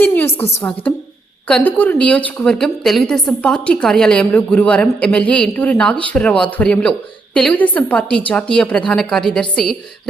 BC న్యూస్కు స్వాగతం. కందుకూరు నియోజకవర్గం తెలుగుదేశం పార్టీ కార్యాలయంలో గురువారం ఎమ్మెల్యే ఇంటూరి నాగేశ్వరరావు ఆధ్వర్యంలో తెలుగుదేశం పార్టీ జాతీయ ప్రధాన కార్యదర్శి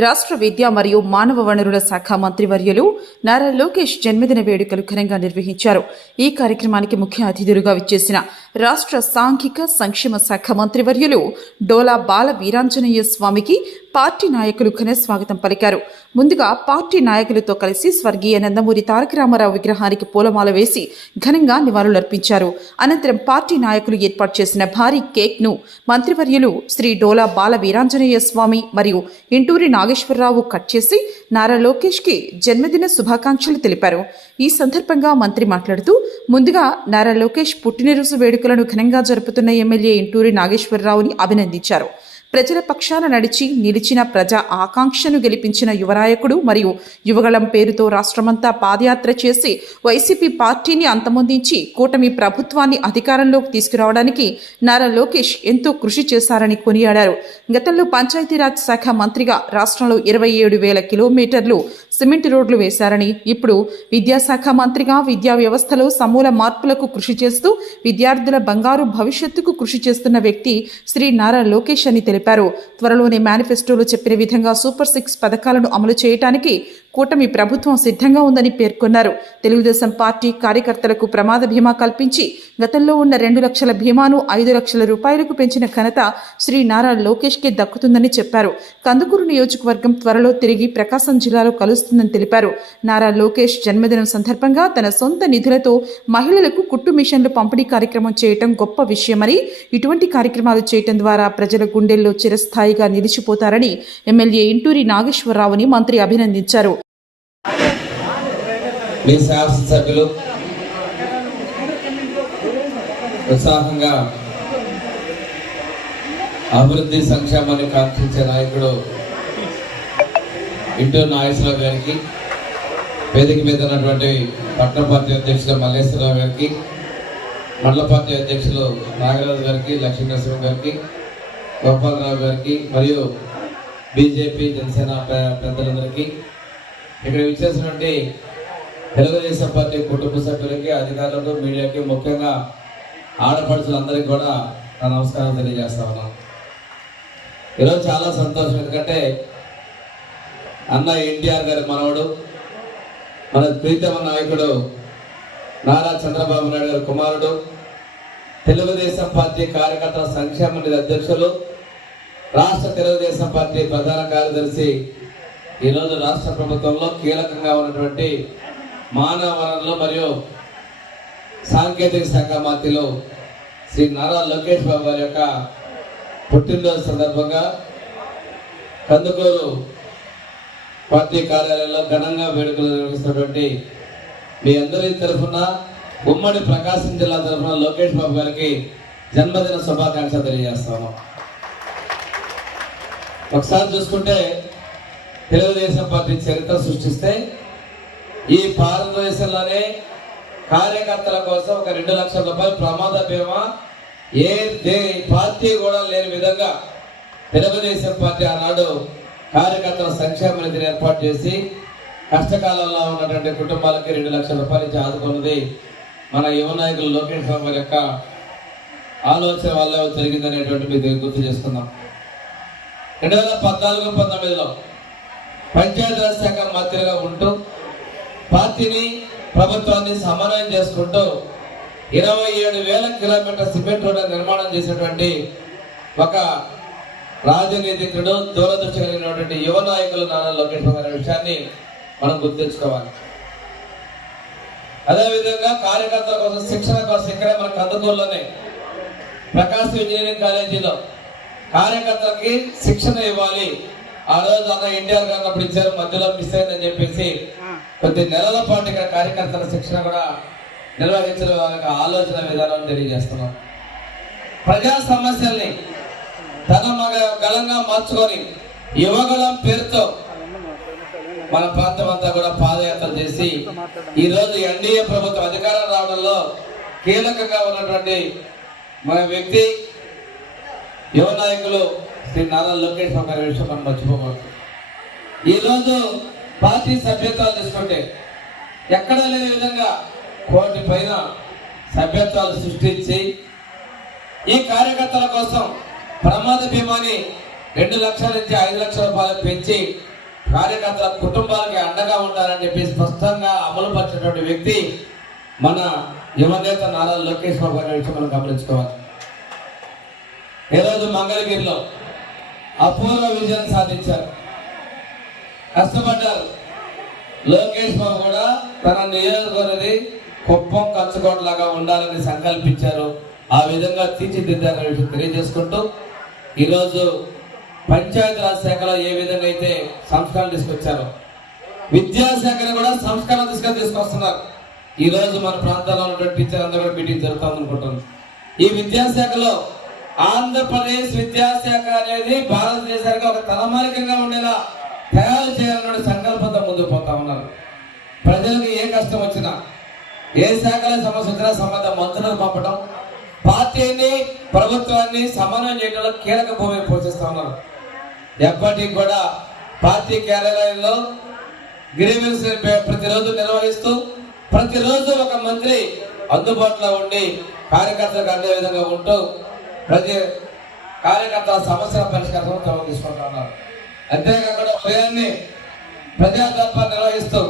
రాష్ట్ర విద్య మరియు మానవ వనరుల శాఖ మంత్రివర్యులు నారా లోకేష్ జన్మదిన వేడుకలు ఘనంగా నిర్వహించారు. ఈ కార్యక్రమానికి ముఖ్య అతిథులుగా విచ్చేసిన రాష్ట్ర సాంఘిక సంక్షేమ శాఖ మంత్రివర్యులు డోలా బాల వీరాంజనేయ స్వామికి పార్టీ నాయకులు ఘన స్వాగతం పలికారు. ముందుగా పార్టీ నాయకులతో కలిసి స్వర్గీయ నందమూరి తారక రామారావు విగ్రహానికి పూలమాల వేసి ఘనంగా నివాళులర్పించారు. అనంతరం పార్టీ నాయకులు ఏర్పాటు చేసిన భారీ కేక్ను మంత్రివర్యులు శ్రీ డోలా బాల వీరాంజనేయ స్వామి మరియు ఇంటూరి నాగేశ్వరరావు కట్ చేసి నారా లోకేష్కి జన్మదిన శుభాకాంక్షలు తెలిపారు. ఈ సందర్భంగా మంత్రి మాట్లాడుతూ ముందుగా నారా లోకేష్ పుట్టినరోజు వేడుకలను ఘనంగా జరుపుతున్న ఎమ్మెల్యే ఇంటూరి నాగేశ్వరరావుని అభినందించారు. ప్రజల పక్షాన నడిచి నిలిచిన ప్రజా ఆకాంక్షను గెలిపించిన యువనాయకుడు మరియు యువగళం పేరుతో రాష్ట్రమంతా పాదయాత్ర చేసి వైసీపీ పార్టీని అంతమొందించి కూటమి ప్రభుత్వాన్ని అధికారంలోకి తీసుకురావడానికి నారా లోకేష్ ఎంతో కృషి చేశారని కొనియాడారు. గతంలో పంచాయతీరాజ్ శాఖ మంత్రిగా రాష్ట్రంలో ఇరవై ఏడు వేల కిలోమీటర్లు సిమెంట్ రోడ్లు వేశారని ఇప్పుడు విద్యాశాఖ మంత్రిగా విద్యా వ్యవస్థలో సమూల మార్పులకు కృషి చేస్తూ విద్యార్థుల బంగారు భవిష్యత్తుకు కృషి చేస్తున్న వ్యక్తి శ్రీ నారా లోకేష్ అని తెలిపారు. త్వరలోనే మేనిఫెస్టోలో చెప్పిన విధంగా సూపర్ సిక్స్ పథకాలను అమలు చేయడానికి కూటమి ప్రభుత్వం సిద్ధంగా ఉందని పేర్కొన్నారు. తెలుగుదేశం పార్టీ కార్యకర్తలకు ప్రమాద బీమా కల్పించి గతంలో ఉన్న రెండు లక్షల భీమాను ఐదు లక్షల రూపాయలకు పెంచిన ఘనత శ్రీ నారా లోకేష్కే దక్కుతుందని చెప్పారు. కందుకూరు నియోజకవర్గం త్వరలో తిరిగి ప్రకాశం జిల్లాలో కలుస్తుందని తెలిపారు. నారా లోకేష్ జన్మదినం సందర్భంగా తన సొంత నిధులతో మహిళలకు కుట్టు మిషన్లు పంపిణీ కార్యక్రమం చేయటం గొప్ప విషయమని ఇటువంటి కార్యక్రమాలు చేయటం ద్వారా ప్రజల గుండెల్లో చిరస్థాయిగా నిలిచిపోతారని ఎమ్మెల్యే ఇంటూరి నాగేశ్వరరావుని మంత్రి అభినందించారు. మీ శాసనసభ్యులు ఉత్సాహంగా అభివృద్ధి సంక్షేమాన్ని కాంక్షించే నాయకుడు ఇంటూ నాగేశ్వరరావు గారికి వేదిక మీద ఉన్నటువంటి పట్టణ పార్టీ అధ్యక్షులు మల్లేశ్వరరావు గారికి మండల పార్టీ అధ్యక్షులు నాగరాజు గారికి లక్ష్మీనరసింహ గారికి గోపాలరావు గారికి మరియు బీజేపీ జనసేన పెద్దలందరికీ. ఇక్కడ విచ్చేసినటువంటి తెలుగుదేశం పార్టీ కుటుంబ సభ్యులకి అధికారులకు మీడియాకి ముఖ్యంగా ఆడపడుచులందరికీ కూడా నా నమస్కారం తెలియజేస్తా ఉన్నాను. ఈరోజు చాలా సంతోషం. ఎందుకంటే అన్న ఎన్టీఆర్ గారి మనవడు మన ప్రీతమ నాయకుడు నారా చంద్రబాబు నాయుడు గారి కుమారుడు తెలుగుదేశం పార్టీ కార్యకర్తల సంక్షేమ నిధి అధ్యక్షులు రాష్ట్ర తెలుగుదేశం పార్టీ ప్రధాన కార్యదర్శి ఈరోజు రాష్ట్ర ప్రభుత్వంలో కీలకంగా ఉన్నటువంటి మానవ వనరులు మరియు సాంకేతిక శాఖ మంత్రులు శ్రీ నారా లోకేష్ బాబు గారి యొక్క పుట్టినరోజు సందర్భంగా కందుకూరు పార్టీ కార్యాలయంలో ఘనంగా వేడుకలు నిర్వహిస్తున్నటువంటి మీ అందరి తరఫున ఉమ్మడి ప్రకాశం జిల్లా తరఫున లోకేష్ బాబు గారికి జన్మదిన శుభాకాంక్షలు తెలియజేస్తాము. ఒకసారి చూసుకుంటే తెలుగుదేశం పార్టీ చరిత్ర సృష్టిస్తే ఈ భారతదేశంలోనే కార్యకర్తల కోసం ఒక రెండు లక్షల రూపాయలు ప్రమాద బీమా. ఏ దే పార్టీ కూడా లేని విధంగా తెలుగుదేశం పార్టీ ఆనాడు కార్యకర్తల సంక్షేమ నిధిని ఏర్పాటు చేసి కష్టకాలంలో ఉన్నటువంటి కుటుంబాలకి రెండు లక్షల రూపాయలు ఇచ్చి ఆదుకున్నది మన యువ నాయకులు లోకేష్ బాబు యొక్క ఆలోచన వల్ల జరిగిందనేటువంటి మీకు గుర్తు చేసుకుందాం. రెండు వేల పద్నాలుగు పంతొమ్మిదిలో పంచాయతీరాజ్ శాఖ మంత్రిగా ఉంటూ పార్టీని ప్రభుత్వాన్ని సమన్వయం చేసుకుంటూ ఇరవై ఏడు వేల కిలోమీటర్ సిమెంట్ రోడ్ నిర్మాణం చేసినటువంటి ఒక రాజనీతికుడు దూరదృష్టి కలిగినటువంటి యువ నాయకులు నారా లోకేష్ బాబు అనే విషయాన్ని మనం గుర్తుంచుకోవాలి అదేవిధంగా కార్యకర్తల కోసం శిక్షణ కోసం ఇక్కడే మన కందుకూరులోనే ప్రకాశ్ ఇంజనీరింగ్ కాలేజీలో కార్యకర్తలకి శిక్షణ ఇవ్వాలి. ఆ రోజు అన్న ఎన్టీఆర్ గారు అప్పుడు ఇచ్చారు మధ్యలో మిస్ అయిందని చెప్పేసి కొద్ది నెలల పాటు ఇక్కడ కార్యకర్తల శిక్షణ కూడా నిర్వహించడం యొక్క ఆలోచన విధానం తెలియజేస్తున్నాం. ప్రజా సమస్యల్ని తన మగ గలంగా మార్చుకొని యువగలం పేరుతో మన ప్రాంతం అంతా కూడా పాదయాత్ర చేసి ఈ రోజు ఎన్డీఏ ప్రభుత్వం అధికారం రావడంలో కీలకంగా ఉన్నటువంటి మన వ్యక్తి యువ నాయకులు శ్రీ నారా లోకేష్ బాబు గారి విషయం మనం మర్చిపోకూడదు. ఈ రోజు పార్టీ సభ్యత్వాలు తీసుకుంటే ఎక్కడా లేని విధంగా కోటి పైన సభ్యత్వాలు సృష్టించి ఈ కార్యకర్తల కోసం ప్రమాద బీమాని రెండు లక్షల నుంచి ఐదు లక్షల రూపాయలు పెంచి కార్యకర్తల కుటుంబాలకి అండగా ఉండాలని చెప్పి స్పష్టంగా అమలు పరిచినటువంటి వ్యక్తి మన యువనేత నారా లోకేష్ బాబు గారి విషయం మనం గమనించుకోవాలి. ఈరోజు మంగళగిరిలో అపూర్వ విజయం సాధించారు. కష్టపడ్డారు. లోకేష్ బాబు కూడా తన నియోజకవర్గది కుప్పం కంచుకోటలాగా ఉండాలని సంకల్పించారు. ఆ విధంగా తీర్చిదిద్దారనే విషయం తెలియజేసుకుంటూ ఈరోజు పంచాయతీరాజ్ శాఖలో ఏ విధంగా అయితే సంస్కరణలు తీసుకొచ్చారో విద్యాశాఖను కూడా సంస్కరణ తీసుకొని తీసుకొస్తున్నారు. ఈ రోజు మన ప్రాంతాల్లో ఉన్నటువంటి టీచర్ అందరూ కూడా మీటింగ్ జరుగుతుంది అనుకుంటున్నాం ఈ విద్యాశాఖలో ఆంధ్రప్రదేశ్ విద్యాశాఖ అనేది భారతదేశానికి ఒక తలమాలికంగా ఉండేలా తయారు చేయాలనే సంకల్పంతో ముందుకు పోతా ఉన్నారు. ప్రజలకు ఏ కష్టం వచ్చినా ఏ శాఖల సమస్య వచ్చినా సంబంధ మంత్రులను పంపడం పార్టీని ప్రభుత్వాన్ని సమన్వయం చేయడంలో కీలక భూమిని పోషిస్తా ఉన్నారు. ఎప్పటికి కూడా పార్టీ కార్యాలయంలో గ్రీవెన్స్ ప్రతిరోజు నిర్వహిస్తూ ప్రతిరోజు ఒక మంత్రి అందుబాటులో ఉండి కార్యకర్తలకు అందే విధంగా ఉంటూ ప్రతి కార్యకర్తల సమస్యల పరిష్కారం చొరవ తీసుకుంటా ఉన్నారు. అంతేకాకుండా ఉదయాన్నే ప్రజా నిర్వహిస్తూ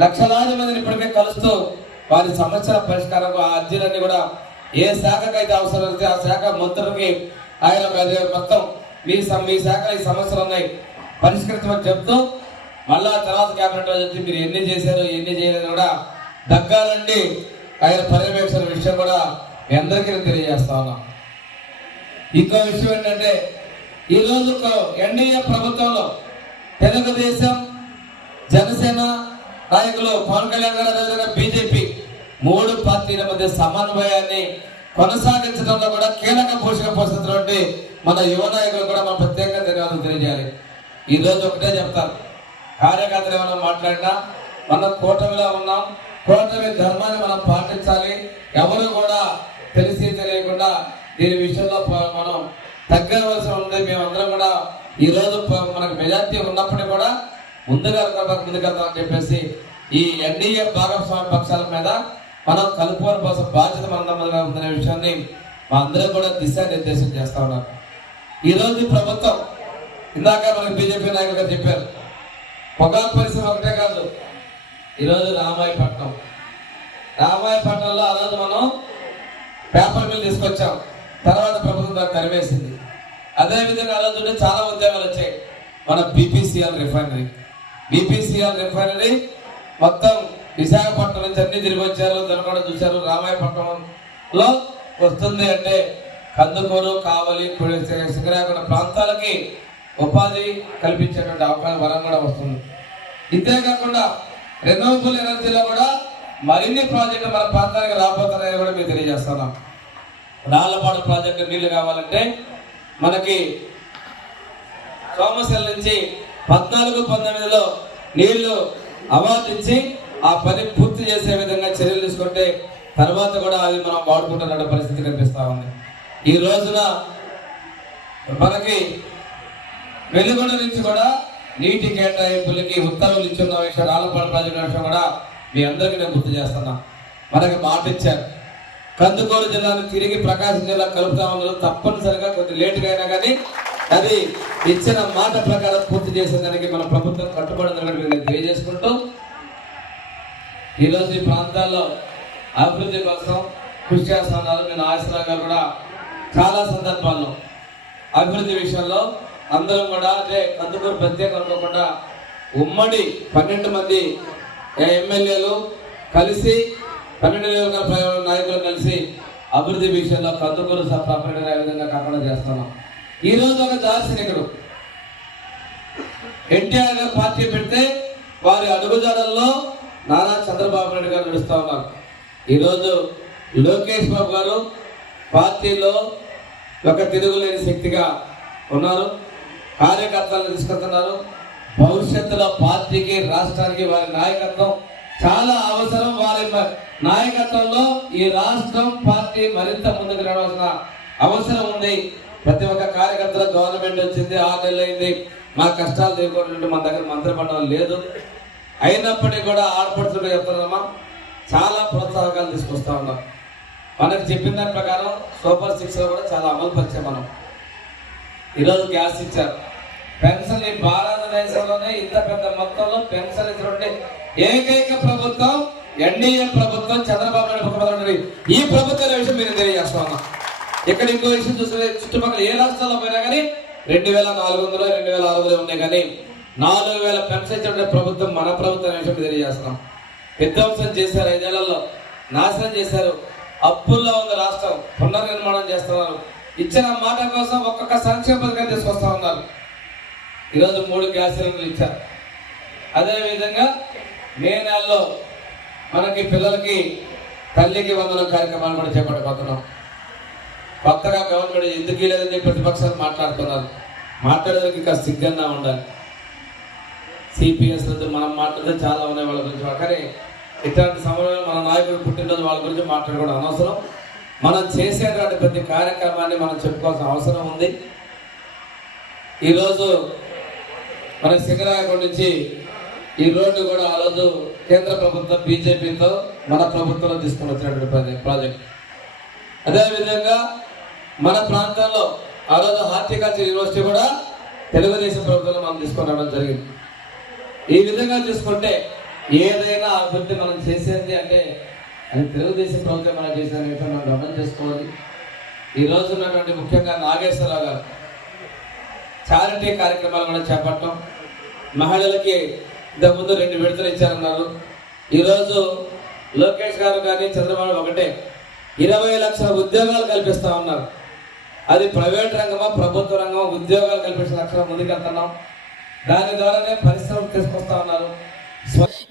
లక్షలాది మందిని ఇప్పటికే కలుస్తూ వారి సమస్యల పరిష్కారం ఆ అర్జీలన్నీ కూడా ఏ శాఖకైతే అవసరం అయితే ఆ శాఖ మంత్రులకి ఆయన మొత్తం మీ మీ శాఖ ఈ సమస్యలు ఉన్నాయి పరిష్కరించమని చెప్తూ మళ్ళా తర్వాత క్యాబినెట్ వచ్చి మీరు ఎన్ని చేశారు ఎన్ని చేయలేదు కూడా దగ్గరండి. ఆయన పర్యవేక్షణ విషయం కూడా మీ అందరికీ నేను తెలియజేస్తా ఉన్నాం ఇంకో విషయం ఏంటంటే ఈ రోజు ఎన్డీఏ ప్రభుత్వంలో తెలుగుదేశం జనసేన నాయకులు పవన్ కళ్యాణ్ గారు అదేవిధంగా బీజేపీ మూడు పార్టీల మధ్య సమన్వయాన్ని కొనసాగించడంలో కూడా కీలక పోషక పోషిస్తున్నటువంటి మన యువ నాయకులు కూడా మనం ప్రత్యేకంగా ధన్యవాదాలు తెలియజేయాలి. ఈ రోజు ఒకటే చెప్తారు కార్యకర్తలు ఏమైనా మాట్లాడినా మనం కూటమిలో ఉన్నాం. కూటమి ధర్మాన్ని మనం పాటించాలి. ఎవరు కూడా తెలిసి తెలియకుండా దీని విషయంలో మనం తగ్గవలసి ఉంది మేమందరం కూడా ఈ రోజు మనకు మెజార్టీ ఉన్నప్పటికీ కూడా ముందుగా ముందుకెళ్తాం అని చెప్పేసి ఈ ఎన్డీఏ భాగస్వామి పక్షాల మీద మనం కలుపుకోవడం కోసం బాధ్యత మనందరిగా ఉందనే విషయాన్ని మా అందరూ కూడా దిశానిర్దేశం చేస్తా ఉన్నారు ఈరోజు ప్రభుత్వం ఇందాక మనకి బీజేపీ నాయకులు చెప్పారు పొగాకు పరిశ్రమ ఒకటే కాదు ఈరోజు రామాయపట్నం. రామాయపట్నంలో ఆ రోజు మనం పేపర్ మిల్ తీసుకొచ్చాం తర్వాత ప్రభుత్వం దాన్ని తరివేసింది అదే విధంగా చూస్తే చాలా ఉద్యోగాలు వచ్చాయి. మన బీపీసీఎల్ రిఫైనరీ బీపీసీఎల్ రిఫైనరీ మొత్తం విశాఖపట్నం నుంచి అన్ని తిరిగి వచ్చారు దొరకడం చూశారు రామాయపట్నంలో వస్తుంది అంటే కందుకూరు కావలి శ్రీకాకుళం ప్రాంతాలకి ఉపాధి కల్పించేటువంటి అవకాశం వరం కూడా వస్తుంది. ఇంతే కాకుండా రెన్యూవబుల్ ఎనర్జీలో కూడా మరిన్ని ప్రాజెక్టులు మన ప్రాంతానికి రాబోతున్నాయని కూడా మేము తెలియజేస్తున్నాం. రాళ్ళపాడు ప్రాజెక్టు నీళ్ళు కావాలంటే మనకి సోమశల నుంచి పద్నాలుగు పంతొమ్మిదిలో నీళ్ళు అవార్డించి ఆ పని పూర్తి చేసే విధంగా చర్యలు తీసుకుంటే తర్వాత కూడా అది మనం వాడుకుంటున్న పరిస్థితి కనిపిస్తూ ఉంది. ఈ రోజున మనకి వెలుగొండ నుంచి కూడా నీటి కేటాయింపులకి ఉత్తర్వులు ఇచ్చిన విషయం రాళ్ళపాడు ప్రాజెక్టు విషయం కూడా మీ అందరికీ నేను గుర్తు చేస్తున్నా. మనకి మాట ఇచ్చారు కందుకూరు జిల్లాను తిరిగి ప్రకాశం జిల్లా కలుపుతామన్నారు తప్పనిసరిగా కొద్ది లేటుగా అయినా కానీ అది ఇచ్చిన మాట ప్రకారం పూర్తి చేసేదానికి మన ప్రభుత్వం కట్టుబడిందని కూడా నేను తెలియజేసుకుంటూ ఈరోజు ఈ ప్రాంతాల్లో అభివృద్ధి కోసం కృషి చేస్తున్నారు నేను ఆశ్రయంగా కూడా చాలా సందర్భాల్లో. అభివృద్ధి విషయంలో అందరం కూడా అంటే కందుకూరు ప్రత్యేకం అనుకోకుండా ఉమ్మడి పన్నెండు మంది ఎమ్మెల్యేలు కలిసి పన్నెండు నియోజకవర్గ నాయకులు కలిసి అభివృద్ధి విషయంలో కందుకూరు ప్రాపర్గా విధంగా కాకుండా చేస్తున్నాం. ఈరోజు ఒక దార్శనికుడు. ఎన్టీఆర్ గారు పార్టీ పెడితే వారి అడుగుజాడల్లో నారా చంద్రబాబు నాయుడు గారు నడుస్తూ ఉన్నారు. ఈరోజు లోకేష్ బాబు గారు పార్టీలో ఒక తిరుగులేని శక్తిగా ఉన్నారు. కార్యకర్తలను తీసుకొస్తున్నారు. భవిష్యత్తులో పార్టీకి రాష్ట్రానికి వారి నాయకత్వం చాలా అవసరం వారి నాయకత్వంలో ఈ రాష్ట్రం పార్టీ మరింత ముందుకు నడవలసిన అవసరం ఉంది. ప్రతి ఒక్క కార్యకర్తల గవర్నమెంట్ వచ్చింది ఆరు నెలలు అయింది మా కష్టాలు తీరుకోవడం మన దగ్గర మంత్రిమండలం లేదు. అయినప్పటికీ కూడా ఆడపడుతుంటే చెప్తున్నామా? చాలా ప్రోత్సాహకాలు తీసుకొస్తా ఉన్నాం. మనకు చెప్పిన దాని ప్రకారం సూపర్ సిక్స్ కూడా చాలా అమలు పరిచే మనం. ఈరోజు గ్యాస్ ఇచ్చారు. పెన్షన్ ఈ భారతదేశంలోనే ఇంత పెద్ద మొత్తంలో పెన్షన్ ఇచ్చినటువంటి ఏకైక ప్రభుత్వం ఎన్డీఏ ప్రభుత్వం చంద్రబాబు నాయుడు ముఖ్యమంత్రి ఈ ప్రభుత్వం విషయం మీరు తెలియజేస్తా ఇక్కడ ఇంకో విషయం చూస్తే చుట్టుపక్కల ఏ రాష్ట్రాల్లో పోయినా కానీ రెండు వేల నాలుగు వందలు రెండు వేల ఆరు వందలు ఉన్నాయి కానీ నాలుగు వేల పెన్షన్ ప్రభుత్వం మన ప్రభుత్వం విషయం తెలియజేస్తున్నాం. విధ్వంసం చేశారు ఐదేళ్ళలో నాశనం చేశారు. అప్పుల్లో ఉంది రాష్ట్రం పునర్నిర్మాణం చేస్తున్నారు. ఇచ్చిన మాట కోసం ఒక్కొక్క సంక్షేమ పథకం తీసుకొస్తా ఉన్నారు. ఈరోజు మూడు గ్యాస్ సిలిండర్లు ఇచ్చారు. అదేవిధంగా మే నెలలో మనకి పిల్లలకి తల్లికి వందల కార్యక్రమాలు కూడా చేపట్టబోతున్నాం. కొత్తగా గవర్నమెంట్ ఎందుకు లేదని ప్రతిపక్షాలు మాట్లాడుతున్నారు. మాట్లాడేందుకు ఇంకా సిగ్గంగా ఉండాలి. సిపిఎస్ మనం మాట్లాడితే చాలా ఉన్నాయి వాళ్ళ గురించి. కానీ ఇట్లాంటి సమయంలో మన నాయకుడు పుట్టినరోజు వాళ్ళ గురించి మాట్లాడుకోవడం అనవసరం. మనం చేసేటువంటి ప్రతి కార్యక్రమాన్ని మనం చెప్పుకోవాల్సిన అవసరం ఉంది. ఈరోజు మన శిఖరాగం నుంచి ఈ రోడ్డు కూడా ఆ రోజు కేంద్ర ప్రభుత్వం బీజేపీతో మన ప్రభుత్వంలో తీసుకుని వచ్చినటువంటి ప్రాజెక్ట్. అదేవిధంగా మన ప్రాంతంలో ఆ రోజు హార్టికల్చర్ యూనివర్సిటీ కూడా తెలుగుదేశం ప్రభుత్వంలో మనం తీసుకొని రావడం జరిగింది. ఈ విధంగా చూసుకుంటే ఏదైనా అభివృద్ధి మనం చేసేది అంటే అది తెలుగుదేశం ప్రభుత్వం మనం చేసిన విషయం మనం గమనం చేసుకోవాలి. ఈ రోజు ఉన్నటువంటి ముఖ్యంగా నాగేశ్వరరావు గారు చారిటీ కార్యక్రమాలు కూడా చేపట్టడం మహిళలకి ఇంతకుముందు రెండు విడతలు ఇచ్చారన్నారు. ఈరోజు లోకేష్ గారు కానీ చంద్రబాబు ఒకటే. ఇరవై లక్షల ఉద్యోగాలు కల్పిస్తా ఉన్నారు. అది ప్రైవేట్ రంగమా ప్రభుత్వ రంగమా ఉద్యోగాలు కల్పించే లక్షల ముందుకెళ్తున్నాం దాని ద్వారానే పరిశ్రమలు తీసుకొస్తా ఉన్నారు.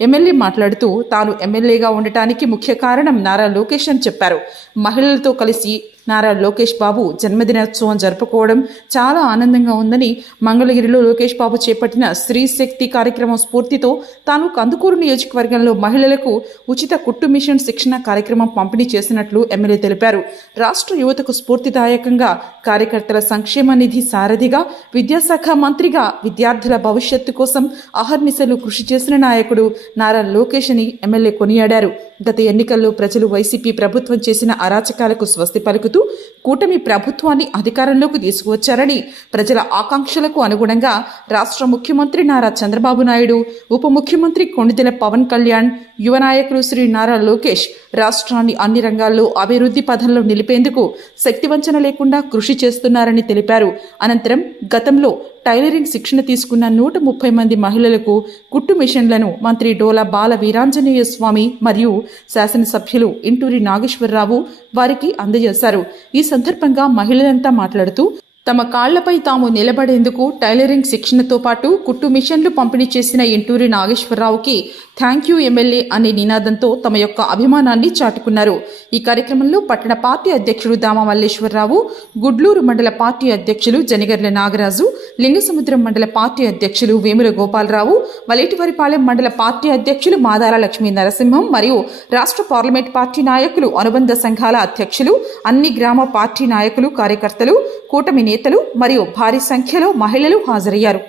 ఎమ్మెల్యే మాట్లాడుతూ తాను ఎమ్మెల్యేగా ఉండటానికి ముఖ్య కారణం నారా లోకేష్ అని చెప్పారు. మహిళలతో కలిసి నారా లోకేష్ బాబు జన్మదినోత్సవం జరుపుకోవడం చాలా ఆనందంగా ఉందని మంగళగిరిలో లోకేష్ బాబు చేపట్టిన స్త్రీ శక్తి కార్యక్రమం స్ఫూర్తితో తాను కందుకూరు నియోజకవర్గంలో మహిళలకు ఉచిత కుట్టు మిషన్ శిక్షణ కార్యక్రమం పంపిణీ చేసినట్లు ఎమ్మెల్యే తెలిపారు. రాష్ట్ర యువతకు స్ఫూర్తిదాయకంగా కార్యకర్తల సంక్షేమ నిధి సారథిగా విద్యాశాఖ మంత్రిగా విద్యార్థుల భవిష్యత్తు కోసం అహర్నిశలు కృషి చేసిన నాయకుడు నారా లోకేష్ అని ఎమ్మెల్యే కొనియాడారు. గత ఎన్నికల్లో ప్రజలు వైసీపీ ప్రభుత్వం చేసిన అరాచకాలకు స్వస్తి పలుకుతూ కూటమి ప్రభుత్వాన్ని అధికారంలోకి తీసుకువచ్చారని ప్రజల ఆకాంక్షలకు అనుగుణంగా రాష్ట్ర ముఖ్యమంత్రి నారా చంద్రబాబు నాయుడు ఉప ముఖ్యమంత్రి కొణిదెల పవన్ కళ్యాణ్ యువ నాయకులు శ్రీ నారా లోకేష్ రాష్ట్రాన్ని అన్ని రంగాల్లో అభివృద్ధి పథంలో నిలిపేందుకు శక్తివంచన లేకుండా కృషి చేస్తున్నారని తెలిపారు. అనంతరం గతంలో టైలరింగ్ శిక్షణ తీసుకున్న నూట ముప్పై మంది మహిళలకు కుట్టు మిషన్లను మంత్రి డోలా బాల వీరాంజనేయ స్వామి మరియు శాసనసభ్యులు ఇంటూరి నాగేశ్వరరావు వారికి అందజేశారు. ఈ సందర్భంగా మహిళలంతా మాట్లాడుతూ తమ కాళ్ళపై తాము నిలబడేందుకు టైలరింగ్ శిక్షణతో పాటు కుట్టు మిషన్లు పంపిణీ చేసిన ఇంటూరి నాగేశ్వరరావుకి థ్యాంక్ యూ ఎమ్మెల్యే అనే నినాదంతో తమ యొక్క అభిమానాన్ని చాటుకున్నారు. ఈ కార్యక్రమంలో పట్టణ పార్టీ అధ్యక్షుడు దామ మల్లేశ్వరరావు గుడ్లూరు మండల పార్టీ అధ్యక్షులు జనగర్ల నాగరాజు లింగసముద్రం మండల పార్టీ అధ్యక్షులు వేముల గోపాలరావు మలేటివారిపాలెం మండల పార్టీ అధ్యక్షులు మాదాల లక్ష్మీ నరసింహం మరియు రాష్ట్ర పార్లమెంట్ పార్టీ నాయకులు అనుబంధ సంఘాల అధ్యక్షులు అన్ని గ్రామ పార్టీ నాయకులు కార్యకర్తలు కూటమి నేతలు మరియు భారీ సంఖ్యలో మహిళలు హాజరయ్యారు.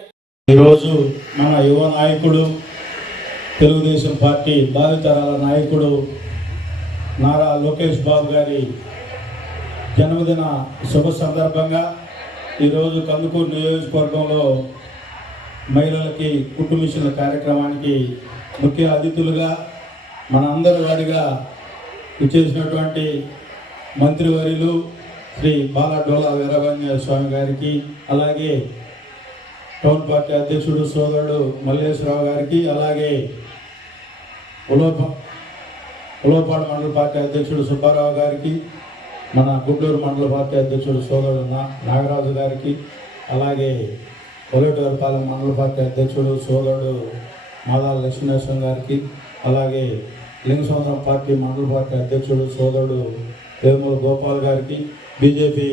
ఈరోజు మన యువ నాయకుడు తెలుగుదేశం పార్టీ భావితరాల నాయకుడు నారా లోకేష్ బాబు గారి జన్మదిన శుభ సందర్భంగా ఈరోజు కందుకూరు నియోజకవర్గంలో మహిళలకి కుట్టు మిషన్ల కార్యక్రమానికి ముఖ్య అతిథులుగా మన అందరి వాడిగా ఇచ్చేసినటువంటి మంత్రివర్యులు శ్రీ బాలా వీరభంగ స్వామి గారికి అలాగే టౌన్ పార్టీ అధ్యక్షుడు సోదరుడు మల్లేశ్వరరావు గారికి అలాగే ఉలోప ఉలోపాడు మండల పార్టీ అధ్యక్షుడు సుబ్బారావు గారికి మన గుంటూరు మండల పార్టీ అధ్యక్షుడు సోదరుడు నాగరాజు గారికి అలాగే కొలటూరుపాలెం మండల పార్టీ అధ్యక్షుడు సోదరుడు మాదాల లక్ష్మీనరసింహ గారికి అలాగే లింగసముద్రం పార్టీ మండల పార్టీ అధ్యక్షుడు సోదరుడు వేముల గోపాల్ గారికి బీజేపీ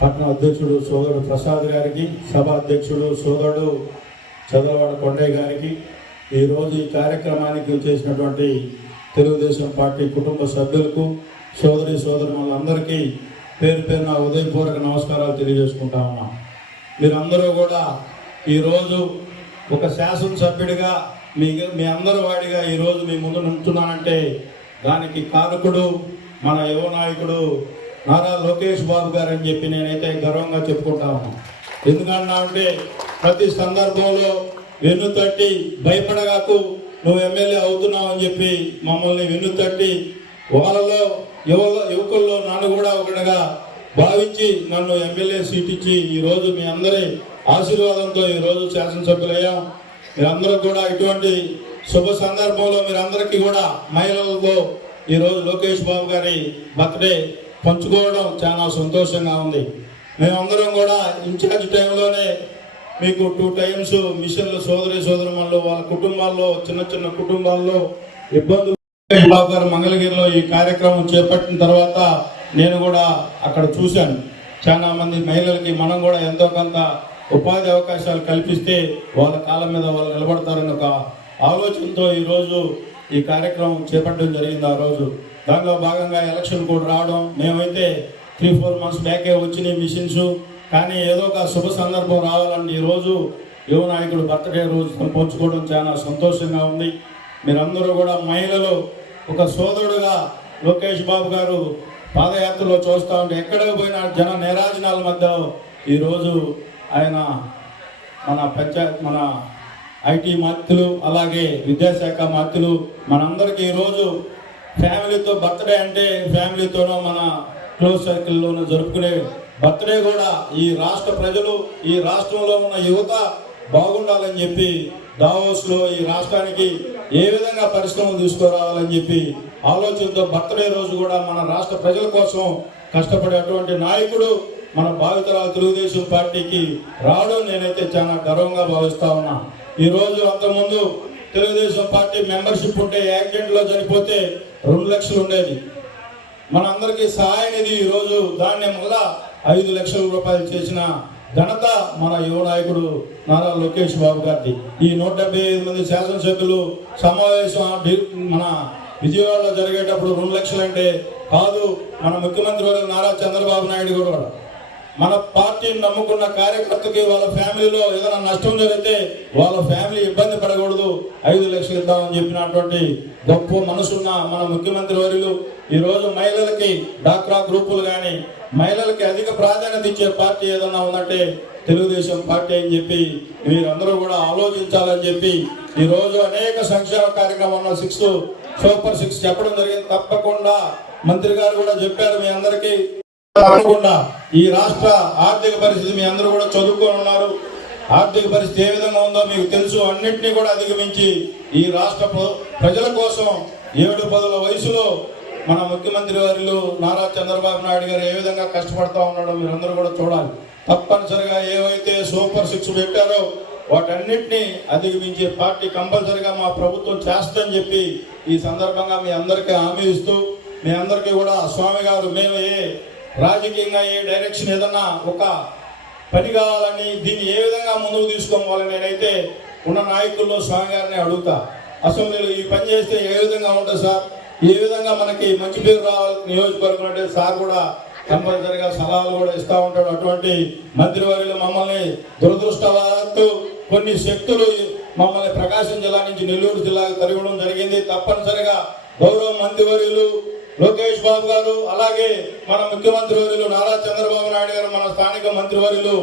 పట్టణ అధ్యక్షుడు సోదరుడు ప్రసాద్ గారికి సభ అధ్యక్షుడు సోదరుడు చదలవాడ కొండయ్య గారికి ఈరోజు ఈ కార్యక్రమానికి చేసినటువంటి తెలుగుదేశం పార్టీ కుటుంబ సభ్యులకు సోదరి సోదరులందరికీ పేరు పేరున ఉదయపూర్వక నమస్కారాలు తెలియజేసుకుంటా ఉన్నాం. మీరందరూ కూడా ఈరోజు ఒక శాసనసభ్యుడిగా మీ మీ అందరి వాడిగా ఈరోజు మీ ముందు నుంచున్నానంటే దానికి కారకుడు మన యువ నాయకుడు నారా లోకేష్ బాబు గారు అని చెప్పి నేనైతే గర్వంగా చెప్పుకుంటా ఉన్నాను. ఎందుకన్నా అంటే ప్రతి సందర్భంలో వెన్ను తట్టి భయపడగాకు నువ్వు ఎమ్మెల్యే అవుతున్నావు అని చెప్పి మమ్మల్ని వెన్ను తట్టి వాళ్ళలో యువ యువకుల్లో నన్ను కూడా ఒకటిగా భావించి నన్ను ఎమ్మెల్యే సీట్ ఇచ్చి ఈరోజు మీ అందరి ఆశీర్వాదంతో ఈరోజు శాసనసభ్యులయ్యాం. మీరందరూ కూడా ఇటువంటి శుభ సందర్భంలో మీరందరికీ కూడా మహిళలతో ఈరోజు లోకేష్ బాబు గారి బర్త్డే పంచుకోవడం చాలా సంతోషంగా ఉంది. మేమందరం కూడా ఇన్ఛార్జ్ టైంలోనే మీకు టూ టైమ్స్ మిషన్లు సోదరి సోదరుమణులు వాళ్ళ కుటుంబాల్లో చిన్న చిన్న కుటుంబాల్లో ఇబ్బందులు గారు మంగళగిరిలో ఈ కార్యక్రమం చేపట్టిన తర్వాత నేను కూడా అక్కడ చూశాను. చాలా మంది మహిళలకి మనం కూడా ఎంతో కొంత ఉపాధి అవకాశాలు కల్పిస్తే వాళ్ళ కాలం మీద వాళ్ళు నిలబడతారని ఒక ఆలోచనతో ఈరోజు ఈ కార్యక్రమం చేపట్టడం జరిగింది ఆ రోజు. దానిలో భాగంగా ఎలక్షన్ కూడా రావడం మేమైతే త్రీ ఫోర్ మంత్స్ బ్యాకే వచ్చినాయి మిషన్స్ కానీ ఏదో ఒక శుభ సందర్భం రావాలని ఈరోజు యువ నాయకుడు బర్త్డే రోజు పంచుకోవడం చాలా సంతోషంగా ఉంది. మీరందరూ కూడా మహిళలు ఒక సోదరుడుగా లోకేష్ బాబు గారు పాదయాత్రలో చూస్తూ ఉంటే ఎక్కడ పోయినా జన నేరాజనాల మధ్య ఈరోజు ఆయన మన పంచాయత్ మన ఐటీ మంత్రులు అలాగే విద్యాశాఖ మంత్రులు మనందరికీ ఈరోజు ఫ్యామిలీతో బర్త్డే అంటే ఫ్యామిలీతోనో మన క్లోజ్ సర్కిల్లోనూ జరుపుకునే బర్త్డే కూడా ఈ రాష్ట్ర ప్రజలు ఈ రాష్ట్రంలో ఉన్న యువత బాగుండాలని చెప్పి దావోస్లో ఈ రాష్ట్రానికి ఏ విధంగా పరిశ్రమలు తీసుకురావాలని చెప్పి ఆలోచనతో బర్త్డే రోజు కూడా మన రాష్ట్ర ప్రజల కోసం కష్టపడేటువంటి నాయకుడు మన భావితరాలు తెలుగుదేశం పార్టీకి రావడం నేనైతే చాలా గర్వంగా భావిస్తా ఉన్నా. ఈ రోజు అంతకుముందు తెలుగుదేశం పార్టీ మెంబర్షిప్ ఉంటే యాక్సిడెంట్లో చనిపోతే రెండు లక్షలు ఉండేది. మనందరికీ సహాయ నిధి ఈ రోజు దాన్ని మళ్ళా ఐదు లక్షల రూపాయలు చేసిన ఘనత మన యువ నాయకుడు నారా లోకేష్ బాబు గారిది. ఈ నూట డెబ్బై ఐదు మంది శాసనసభ్యులు సమావేశం మన విజయవాడలో జరిగేటప్పుడు రెండు లక్షలు అంటే కాదు మన ముఖ్యమంత్రి నారా చంద్రబాబు నాయుడు కూడా. మన పార్టీని నమ్ముకున్న కార్యకర్తకి వాళ్ళ ఫ్యామిలీలో ఏదైనా నష్టం జరిగితే వాళ్ళ ఫ్యామిలీ ఇబ్బంది పడకూడదు. ఐదు లక్షలు ఇద్దామని చెప్పినటువంటి గొప్ప మనసున్న మన ముఖ్యమంత్రి వర్యులు ఈరోజు మహిళలకి డాక్రా గ్రూపులు కానీ మహిళలకి అధిక ప్రాధాన్యత ఇచ్చే పార్టీ ఏదన్నా ఉందంటే తెలుగుదేశం పార్టీ అని చెప్పి మీరందరూ కూడా ఆలోచించాలని చెప్పి ఈరోజు అనేక సంక్షేమ కార్యక్రమంలో సిక్స్ సూపర్ సిక్స్ చెప్పడం జరిగింది. తప్పకుండా మంత్రి గారు కూడా చెప్పారు మీ అందరికీ. తప్పకుండా ఈ రాష్ట్ర ఆర్థిక పరిస్థితి మీ అందరూ కూడా చదువుకొని ఉన్నారు. ఆర్థిక పరిస్థితి ఏ విధంగా ఉందో మీకు తెలుసు. అన్నింటినీ కూడా అధిగమించి ఈ రాష్ట్ర ప్రజల కోసం ఏడు పదుల వయసులో మన ముఖ్యమంత్రి వారిలో నారా చంద్రబాబు నాయుడు గారు ఏ విధంగా కష్టపడతా ఉన్నాడో మీరందరూ కూడా చూడాలి. తప్పనిసరిగా ఏవైతే సూపర్ సిక్స్ పెట్టారో వాటన్నిటిని అధిగమించే పార్టీ కంపల్సరిగా మా ప్రభుత్వం చేస్తుందని చెప్పి ఈ సందర్భంగా మీ అందరికీ హామీ ఇస్తూ మీ అందరికీ కూడా స్వామి గారు మేము ఏ రాజకీయంగా ఏ డైరెక్షన్ ఏదన్నా ఒక పని కావాలని దీన్ని ఏ విధంగా ముందుకు తీసుకోవాలని నేనైతే ఉన్న నాయకుల్లో స్వామి గారిని అడుగుతా. అసెంబ్లీలో ఈ పని చేస్తే ఏ విధంగా ఉంటుంది సార్? ఏ విధంగా మనకి మంచి పేరు రావాలి? నియోజకవర్గం అంటే సార్ కూడా కంపల్సరిగా సలహాలు కూడా ఇస్తూ ఉంటాడు. అటువంటి మంత్రివర్యులు మమ్మల్ని దురదృష్టవత్తు కొన్ని శక్తులు మమ్మల్ని ప్రకాశం జిల్లా నుంచి నెల్లూరు జిల్లాకు తరగడం జరిగింది. తప్పనిసరిగా గౌరవ మంత్రివర్యులు లోకేష్ బాబు గారు అలాగే మన ముఖ్యమంత్రి వర్యులు నారా చంద్రబాబు నాయుడు గారు మన స్థానిక మంత్రివర్యులు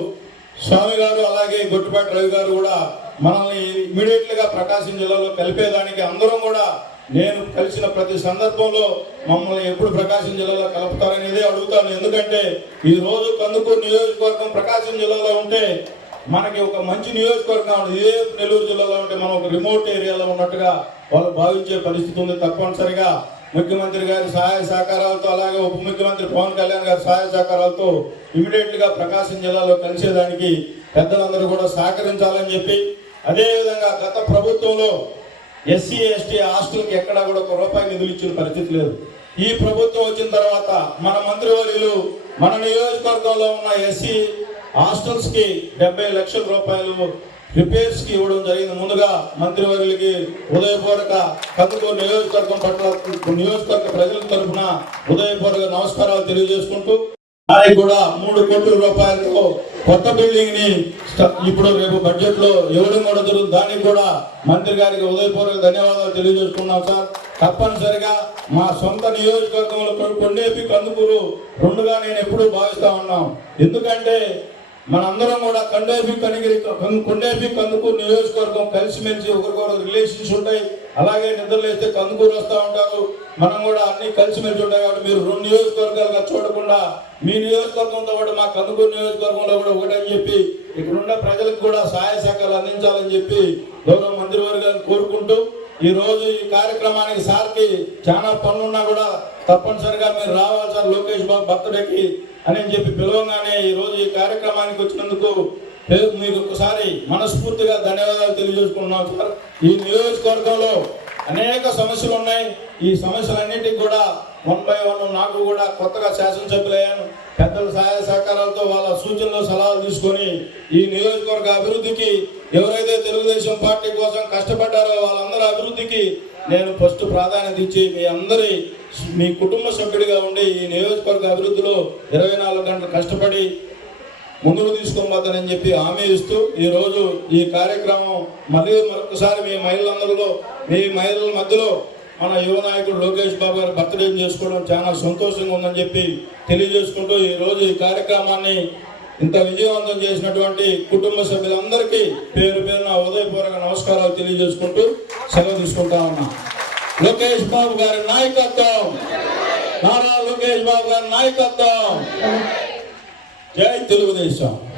స్వామి గారు అలాగే గొట్టిపాటి రవి గారు కూడా మనల్ని ఇమీడియట్గా ప్రకాశం జిల్లాలో కలిపేదానికి అందరం కూడా నేను కలిసిన ప్రతి సందర్భంలో మమ్మల్ని ఎప్పుడు ప్రకాశం జిల్లాలో కలుపుతారనేదే అడుగుతాను. ఎందుకంటే ఈ రోజు కందుకూరు నియోజకవర్గం ప్రకాశం జిల్లాలో ఉంటే మనకి ఒక మంచి నియోజకవర్గం ఇదే నెల్లూరు జిల్లాలో ఉంటే మనం ఒక రిమోట్ ఏరియాలో ఉన్నట్టుగా వాళ్ళు భావించే పరిస్థితి ఉంది తప్పనిసరిగా. ముఖ్యమంత్రి గారి సహాయ సహకారాలతో అలాగే ఉప ముఖ్యమంత్రి పవన్ కళ్యాణ్ గారి సహాయ సహకారాలతో ఇమీడియట్గా ప్రకాశం జిల్లాలో కలిసేదానికి పెద్దలందరూ కూడా సహకరించాలని చెప్పి అదేవిధంగా గత ప్రభుత్వంలో ఎస్సీ ఎస్టీ హాస్టల్కి ఎక్కడా కూడా ఒక రూపాయి నిధులు ఇచ్చిన పరిస్థితి లేదు. ఈ ప్రభుత్వం వచ్చిన తర్వాత మన మంత్రివర్యులు మన నియోజకవర్గంలో ఉన్న ఎస్సీ హాస్టల్స్కి డెబ్బై లక్షల రూపాయలు రిపేర్స్కి ఇవ్వడం జరిగింది. ముందుగా మంత్రివర్యులకి ఉదయపూర్వక కందుకూరు నియోజకవర్గం పట్ల నియోజకవర్గ ప్రజల తరఫున ఉదయపూర్వక నమస్కారాలు తెలియజేసుకుంటూ దానికి కూడా మూడు కోట్ల రూపాయలతో కొత్త బిల్డింగ్ని ఇప్పుడు రేపు బడ్జెట్లో ఇవ్వడం కూడా జరుగుతుంది. దానికి కూడా మంత్రి గారికి ఉదయపూర్వక ధన్యవాదాలు తెలియజేసుకున్నాం సార్. తప్పనిసరిగా మా సొంత నియోజకవర్గంలో కొ- కొండేపి కందుకూరు రెండుగా నేను ఎప్పుడూ భావిస్తా ఉన్నాం. ఎందుకంటే మనందరం కూడా కండేపి కనిగిరి కొండేపి కందుకూరు నియోజకవర్గం కలిసిమెలిసి ఒకరికొకరు రిలేషన్స్ ఉంటాయి. అలాగే నిద్రలేస్తే కందుకూరు వస్తూ ఉంటారు. మనం కూడా అన్ని కలిసిమెలిసి ఉంటాయి కాబట్టి మీరు రెండు నియోజకవర్గాలుగా చూడకుండా మీ నియోజకవర్గంతో పాటు మా కందుకూరు నియోజకవర్గంలో కూడా ఒకటని చెప్పి ఇక్కడున్న ప్రజలకు కూడా సహాయ శాఖలు అందించాలని చెప్పి గౌరవ మంత్రివర్గాన్ని కోరుకుంటూ ఈ రోజు ఈ కార్యక్రమానికి సార్కి చాలా పనులున్నా కూడా తప్పనిసరిగా మీరు రావాలి సార్ లోకేష్ బాబు బర్త్డేకి అని చెప్పి పిలవగానే ఈ రోజు ఈ కార్యక్రమానికి వచ్చినందుకు మీకు ఒకసారి మనస్ఫూర్తిగా ధన్యవాదాలు తెలియజేసుకుంటున్నాం సార్. ఈ నియోజకవర్గంలో అనేక సమస్యలు ఉన్నాయి. ఈ సమస్యలన్నింటికి కూడా వన్ బై వన్ నాకు కూడా కొత్తగా శాసనసభ్యులయ్యాను. పెద్దల సహాయ సహకారాలతో వాళ్ళ సూచనలు సలహాలు తీసుకొని ఈ నియోజకవర్గ అభివృద్ధికి ఎవరైతే తెలుగుదేశం పార్టీ కోసం కష్టపడ్డారో వాళ్ళందరి అభివృద్ధికి నేను ఫస్ట్ ప్రాధాన్యత ఇచ్చి మీ అందరి మీ కుటుంబ సభ్యుడిగా ఉండి ఈ నియోజకవర్గ అభివృద్ధిలో ఇరవై నాలుగు గంటలు కష్టపడి ముందుకు తీసుకోబోతానని చెప్పి హామీ ఇస్తూ ఈరోజు ఈ కార్యక్రమం మళ్ళీ మరొకసారి మీ మహిళలందరిలో మీ మహిళల మధ్యలో మన యువ నాయకుడు లోకేష్ బాబు గారి బర్త్డే చేసుకోవడం చాలా సంతోషంగా ఉందని చెప్పి తెలియజేసుకుంటూ ఈరోజు ఈ కార్యక్రమాన్ని ఇంత విజయవంతం చేసినటువంటి కుటుంబ సభ్యులందరికీ పేరు పేరున ఉదయపూర్వక నమస్కారాలు తెలియజేసుకుంటూ సెలవు తీసుకుంటా ఉన్నా. లోకేష్ బాబు గారి నాయకత్వం. నారా లోకేష్ బాబు గారి నాయకత్వం. జై తెలుగుదేశం.